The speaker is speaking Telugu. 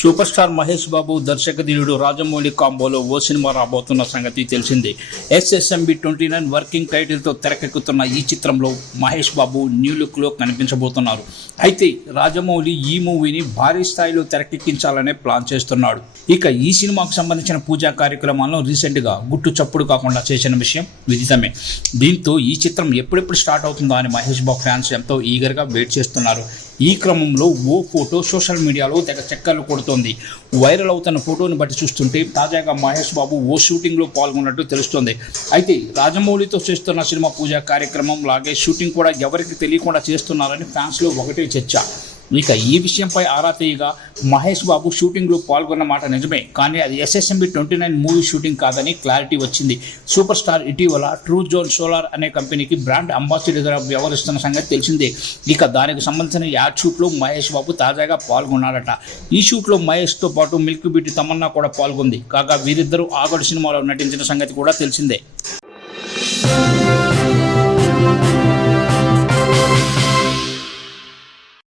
సూపర్ స్టార్ మహేష్ బాబు దర్శకధీరుడు రాజమౌళి కాంబోలో ఓ సినిమా రాబోతున్న సంగతి తెలిసిందే. SSMB29 వర్కింగ్ టైటిల్తో తెరకెక్కుతున్న ఈ చిత్రంలో మహేష్ బాబు న్యూ లుక్లో కనిపించబోతున్నారు. అయితే రాజమౌళి ఈ మూవీని భారీ స్థాయిలో తెరకెక్కించాలనే ప్లాన్ చేస్తున్నాడు. ఇక ఈ సినిమాకు సంబంధించిన పూజా కార్యక్రమాలను రీసెంట్గా గుట్టు చప్పుడు కాకుండా చేసిన విషయం విదితమే. దీంతో ఈ చిత్రం ఎప్పుడెప్పుడు స్టార్ట్ అవుతుందో అని మహేష్ బాబు ఫ్యాన్స్ ఎంతో ఈగర్గా వెయిట్ చేస్తున్నారు. ఈ క్రమంలో ఓ ఫోటో సోషల్ మీడియాలో తెగ చక్కర్లు కొడుతోంది. వైరల్ అవుతున్న ఫోటోని బట్టి చూస్తుంటే తాజాగా మహేష్ బాబు ఓ షూటింగ్లో పాల్గొన్నట్టు తెలుస్తోంది. అయితే రాజమౌళితో చేస్తున్న సినిమా పూజా కార్యక్రమం లాగే షూటింగ్ కూడా ఎవరికి తెలియకుండా చేస్తున్నారని ఫ్యాన్స్లో ఒకటే చర్చ. ఇక ఈ విషయంపై ఆరా తీయగా మహేష్ బాబు షూటింగ్లో పాల్గొన్న మాట నిజమే, కానీ అది SSMB29 మూవీ షూటింగ్ కాదని క్లారిటీ వచ్చింది. సూపర్ స్టార్ ఇటీవల ట్రూ జోన్ సోలార్ అనే కంపెనీకి బ్రాండ్ అంబాసిడర్గా వ్యవహరిస్తున్న సంగతి తెలిసిందే. ఇక దానికి సంబంధించిన యాడ్ షూట్లో మహేష్ బాబు తాజాగా పాల్గొన్నాడట. ఈ షూట్లో మహేష్తో పాటు మిల్క్ బ్యూటీ తమన్నా కూడా పాల్గొంది. కాగా వీరిద్దరూ ఆగడు సినిమాలో నటించిన సంగతి కూడా తెలిసిందే.